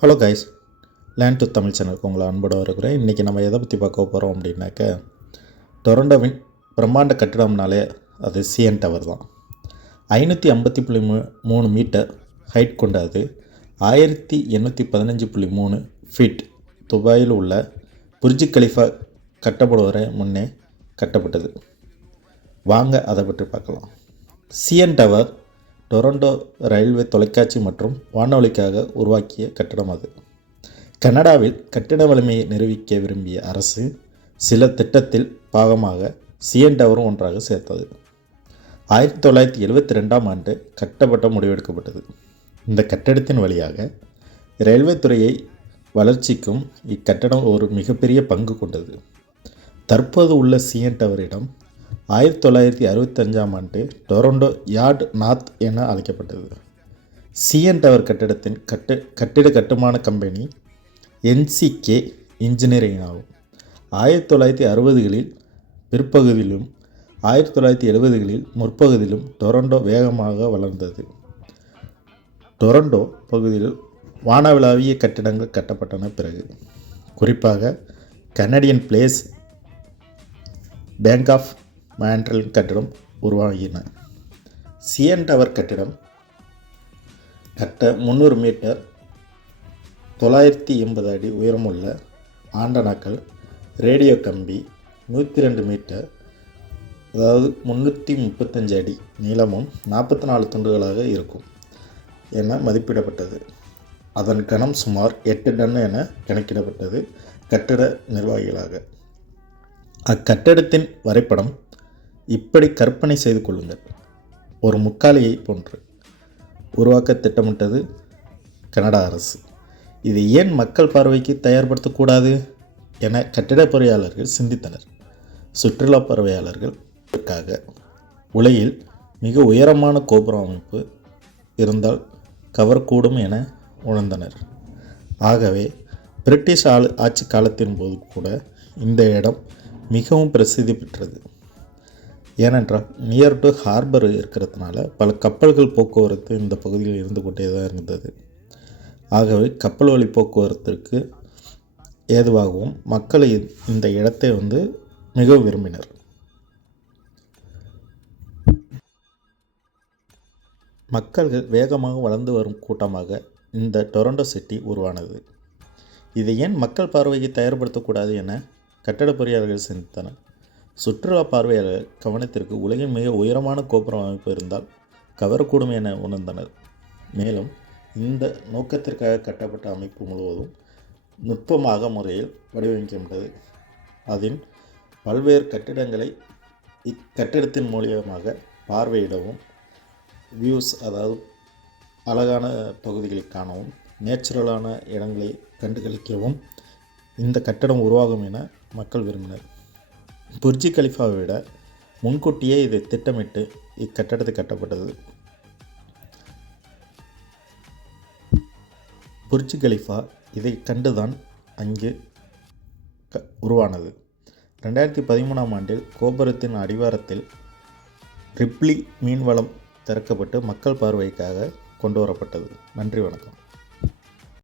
Hello guys land to Tamil சேனலுக்கு உங்களை அன்போடு இருக்கிறேன் இன்றைக்கி நம்ம எதை பற்றி பார்க்க போகிறோம் அப்படின்னாக்க டொரண்டோவின் பிரம்மாண்ட கட்டிடம்னாலே அது சிஎன் டவர் தான். ஐநூற்றி ஐம்பத்தி புள்ளி மூ மூணு மீட்டர் ஹைட் கொண்ட அது ஆயிரத்தி எண்ணூற்றி பதினஞ்சு புள்ளி மூணு ஃபீட் துபாயில் உள்ள புர்ஜி கலிஃபா கட்டப்படுவரை முன்னே கட்டப்பட்டது. வாங்க அதை பற்றி பார்க்கலாம். சிஎன் டவர் டொரண்டோ ரயில்வே தொலைக்காட்சி மற்றும் வானொலிக்காக உருவாக்கிய கட்டடம் அது. கனடாவில் கட்டிட வலிமையை நிரூபிக்க விரும்பிய அரசு சில திட்டத்தில் பாகமாக சிஎன் டவரும் ஒன்றாக சேர்த்தது. ஆயிரத்தி தொள்ளாயிரத்தி எழுபத்தி ரெண்டாம் ஆண்டு கட்டப்பட்ட முடிவெடுக்கப்பட்டது. இந்த கட்டடத்தின் வழியாக ரயில்வே துறையை வளர்ச்சிக்கும் இக்கட்டடம் ஒரு மிகப்பெரிய பங்கு கொண்டது. தற்போது உள்ள சிஎன் டவரிடம் ஆயிரத்தி தொள்ளாயிரத்தி அறுபத்தஞ்சாம் ஆண்டு டொரண்டோ யார்டு நாத் என அழைக்கப்பட்டது. சிஎன் டவர் கட்டிடத்தின் கட்டு கட்டிட கட்டுமான கம்பெனி என்சிகே இன்ஜினியரிங் ஆகும். ஆயிரத்தி தொள்ளாயிரத்தி அறுபதுகளில் பிற்பகுதியிலும் ஆயிரத்தி தொள்ளாயிரத்தி எழுபதுகளில் முற்பகுதியிலும் டொரண்டோ வேகமாக வளர்ந்தது. டொரண்டோ பகுதியில் வானவிழாவிய கட்டிடங்கள் கட்டப்பட்டன பிறகு. குறிப்பாக Canadian Place Bank of Montreal கட்டிடம் உருவாகின. சிஎன் டவர் கட்டிடம் கட்ட முந்நூறு மீட்டர் தொள்ளாயிரத்தி எண்பது அடி உயரமுள்ள ஆண்டனாக்கள் ரேடியோ கம்பி நூற்றி ரெண்டு மீட்டர் அதாவது முந்நூற்றி முப்பத்தஞ்சு அடி நீளமும் நாற்பத்தி நாலு துண்டுகளாக இருக்கும் என மதிப்பிடப்பட்டது. அதன் கனம் சுமார் எட்டு டன் என கணக்கிடப்பட்டது கட்டிட நிர்வாகிகளாக. அக்கட்டடத்தின் வரைபடம் இப்படி கற்பனை செய்து கொள்ளுங்கள். ஒரு முக்காலியை போன்று. உருவாக்க திட்டமிட்டது கனடா அரசு. இது ஏன் மக்கள் பார்வைக்கு தயார்படுத்தக்கூடாது என கட்டிட பொறியாளர்கள் சிந்தித்தனர் சுற்றுலா பார்வையாளர்கள்க்காக உலகில் மிக உயரமான கோபுர அமைப்பு இருந்தால் கவரக்கூடும் என உணர்ந்தனர். ஆகவே பிரிட்டிஷ் ஆளு ஆட்சி காலத்தின் போது கூட இந்த இடம் மிகவும் பிரசித்தி பெற்றது. ஏனென்றால் நியர் டு ஹார்பர் இருக்கிறதுனால பல கப்பல்கள் போக்குவரத்து இந்த பகுதியில் இருந்து கொண்டே தான் இருந்தது. ஆகவே கப்பல் வழி போக்குவரத்திற்கு ஏதுவாகவும் மக்கள் இந்த இடத்தை வந்து மிகவும் விரும்பினர். மக்கள்கள் வேகமாக வளர்ந்து வரும் கூட்டமாக இந்த டொரண்டோ சிட்டி உருவானது. இதை ஏன் மக்கள் பார்வையை தயார்படுத்தக்கூடாது என கட்டட பொறியாளர்கள் சிந்தித்தனர். சுற்றுலா பார்வையாளர் கவனத்திற்கு உலகின் மிக உயரமான கோபுரம் அமைப்பு இருந்தால் கவரக்கூடும் என உணர்ந்தனர். மேலும் இந்த நோக்கத்திற்காக கட்டப்பட்ட அமைப்பு முழுவதும் நுட்பமாக முறையில் வடிவமைக்கப்பட்டது. அதில் பல்வேறு கட்டிடங்களை இக்கட்டிடத்தின் மூலியமாக பார்வையிடவும் வியூஸ் அதாவது அழகான பகுதிகளை காணவும் நேச்சுரலான இடங்களை கண்டுகளிக்கவும் இந்த கட்டடம் உருவாகும் என மக்கள் விரும்பினர். புர்ஜி கலிஃபாவை விட முன்கூட்டியே இது திட்டமிட்டு இக்கட்டடத்தை கட்டப்பட்டது. புர்ஜி கலிஃபா இதை கண்டுதான் அங்கு க உருவானது. ரெண்டாயிரத்தி பதிமூணாம் ஆண்டில் கோபுரத்தின் அடிவாரத்தில் ரிப்ளி மீன்வளம் திறக்கப்பட்டு மக்கள் பார்வைக்காக கொண்டு வரப்பட்டது. நன்றி வணக்கம்.